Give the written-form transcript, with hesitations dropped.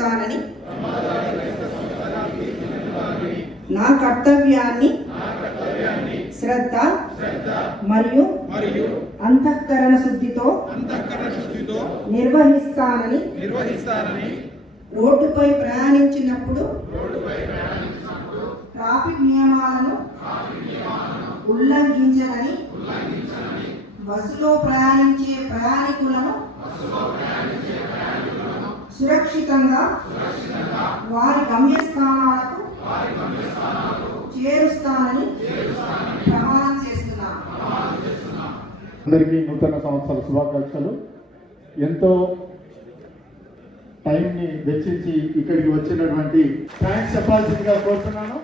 తీర్చుతానని నా కర్తవ్యాన్ని శ్రద్ధ మరియు అంతఃకరణ శుద్ధితో నిర్వహిస్తానని రోడ్డుపై ప్రయాణించినప్పుడు ట్రాఫిక్ నియమాలను ఉల్లంఘించనని బస్సులో ప్రయాణించే ప్రయాణికులను సురక్షితంగా వారి గమ్యస్థానాలకు చేరుస్తానని ప్రమాణం చేస్తున్నాను. అందరికీ నూతన సంవత్సర శుభాకాంక్షలు. ఎంతో టైంని వెచ్చించి ఇక్కడికి వచ్చినటువంటి థ్యాంక్స్ చెప్పాల్సిందిగా కోరుతున్నాను.